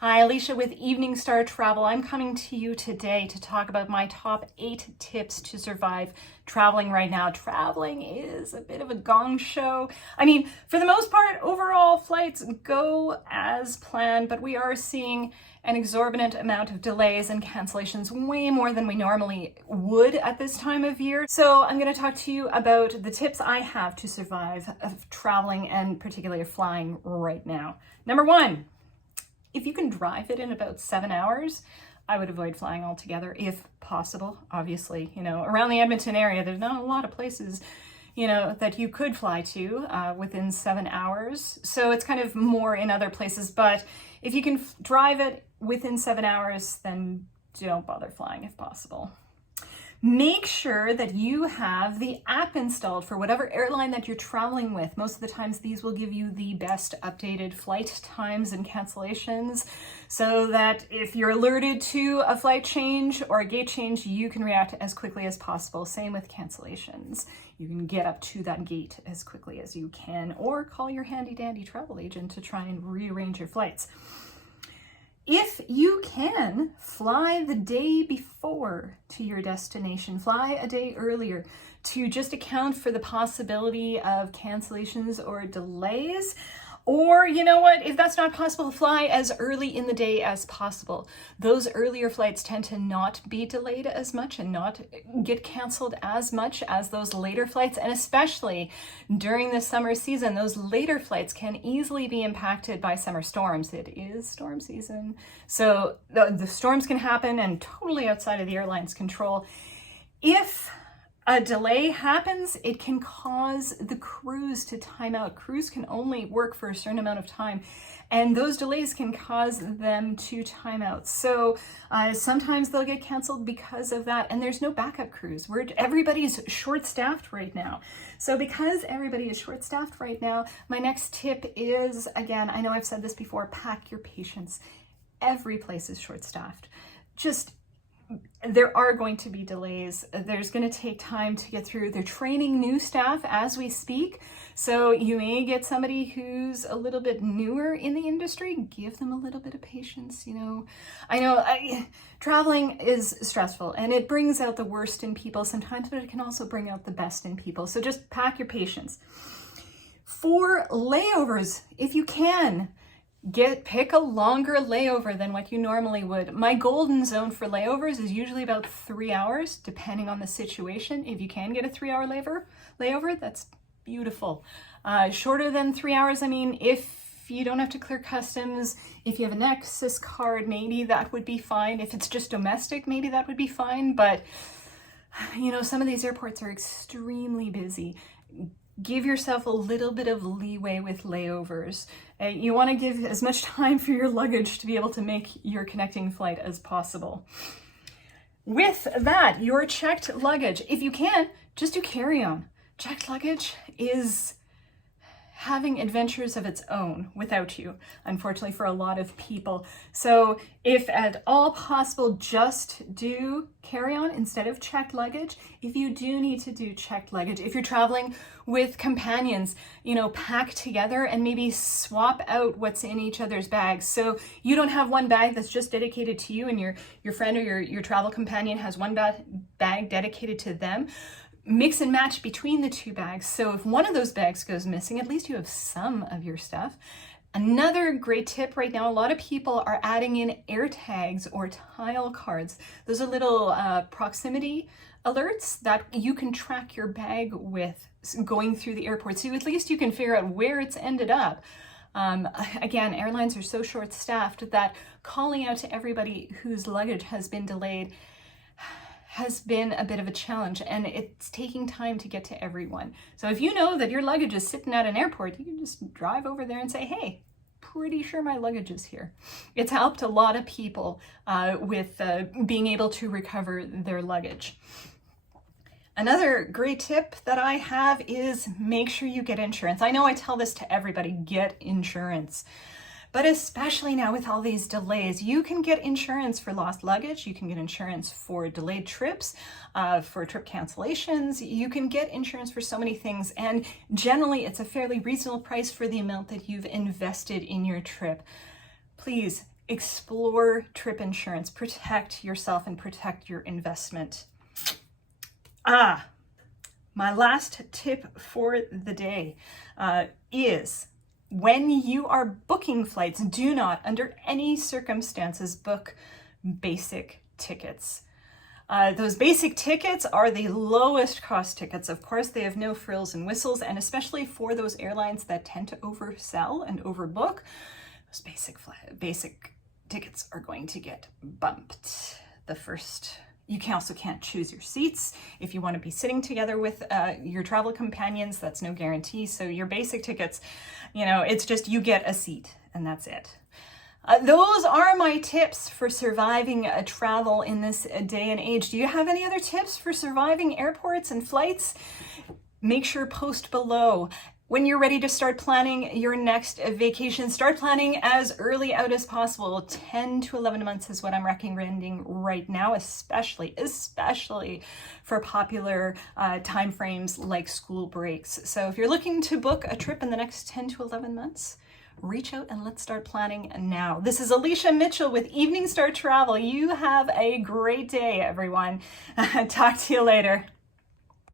Hi, Alicia with Evening Star Travel. I'm coming to you today to talk about my top 8 tips to survive traveling right now. Traveling is a bit of a gong show. I mean, for the most part, overall flights go as planned, but we are seeing an exorbitant amount of delays and cancellations, way more than we normally would at this time of year. So I'm going to talk to you about the tips I have to survive of traveling and particularly flying right now. Number 1. If you can drive it in about 7 hours, I would avoid flying altogether if possible. Obviously, around the Edmonton area, there's not a lot of places, that you could fly to within 7 hours. So it's kind of more in other places. But if you can drive it within 7 hours, then don't bother flying if possible. Make sure that you have the app installed for whatever airline that you're traveling with. Most of the times these will give you the best updated flight times and cancellations so that if you're alerted to a flight change or a gate change, you can react as quickly as possible. Same with cancellations. You can get up to that gate as quickly as you can or call your handy dandy travel agent to try and rearrange your flights. If you can, fly the day before to your destination. Fly a day earlier to just account for the possibility of cancellations or delays. Or, if that's not possible, fly as early in the day as possible. Those earlier flights tend to not be delayed as much and not get canceled as much as those later flights. And especially during the summer season, those later flights can easily be impacted by summer storms. It is storm season. So the storms can happen and totally outside of the airline's control. If a delay happens, it can cause the cruise to time out. Cruise can only work for a certain amount of time, and those delays can cause them to time out. So sometimes they'll get canceled because of that, and there's no backup cruise. Everybody's short-staffed right now. So because everybody is short-staffed right now, my next tip is, again, I know I've said this before, pack your patience. Every place is short-staffed. There are going to be delays. There's going to take time to get through. They're training new staff as we speak. So you may get somebody who's a little bit newer in the industry. Give them a little bit of patience. I know traveling is stressful and it brings out the worst in people sometimes, but it can also bring out the best in people. So just pack your patience. For layovers, if you can, pick a longer layover than what you normally would. My golden zone for layovers is usually about 3 hours, depending on the situation. If you can get a 3-hour layover, that's beautiful. Shorter than 3 hours, if you don't have to clear customs, if you have a Nexus card, maybe that would be fine. If it's just domestic, maybe that would be fine. But, some of these airports are extremely busy. Give yourself a little bit of leeway with layovers. You want to give as much time for your luggage to be able to make your connecting flight as possible. With that, your checked luggage, if you can, just do carry-on. Checked luggage is having adventures of its own without you, unfortunately, for a lot of people. So if at all possible, just do carry-on instead of checked luggage. If you do need to do checked luggage, if you're traveling with companions, pack together and maybe swap out what's in each other's bags. So you don't have one bag that's just dedicated to you and your friend or your travel companion has one bag dedicated to them. Mix and match between the two bags. So if one of those bags goes missing, at least you have some of your stuff. Another great tip right now, a lot of people are adding in air tags or tile cards. Those are little proximity alerts that you can track your bag with going through the airport. So at least you can figure out where it's ended up. Again, airlines are so short-staffed that calling out to everybody whose luggage has been delayed has been a bit of a challenge, and it's taking time to get to everyone. So if you know that your luggage is sitting at an airport, you can just drive over there and say, hey, pretty sure my luggage is here. It's helped a lot of people with being able to recover their luggage. Another great tip that I have is make sure you get insurance. I know I tell this to everybody, get insurance. But especially now with all these delays, you can get insurance for lost luggage, you can get insurance for delayed trips, for trip cancellations, you can get insurance for so many things, and generally it's a fairly reasonable price for the amount that you've invested in your trip. Please explore trip insurance, protect yourself and protect your investment. My last tip for the day is when you are booking flights, do not, under any circumstances, book basic tickets. Those basic tickets are the lowest cost tickets. Of course, they have no frills and whistles, and especially for those airlines that tend to oversell and overbook, those basic tickets are going to get bumped. You also can't choose your seats. If you want to be sitting together with your travel companions, that's no guarantee. So your basic tickets, it's just you get a seat and that's it. Those are my tips for surviving travel in this day and age. Do you have any other tips for surviving airports and flights? Make sure post below. When you're ready to start planning your next vacation, start planning as early out as possible. 10 to 11 months is what I'm recommending right now, especially for popular time frames like school breaks. So if you're looking to book a trip in the next 10 to 11 months, reach out and let's start planning now. This is Alicia Mitchell with Evening Star Travel. You have a great day, everyone. Talk to you later.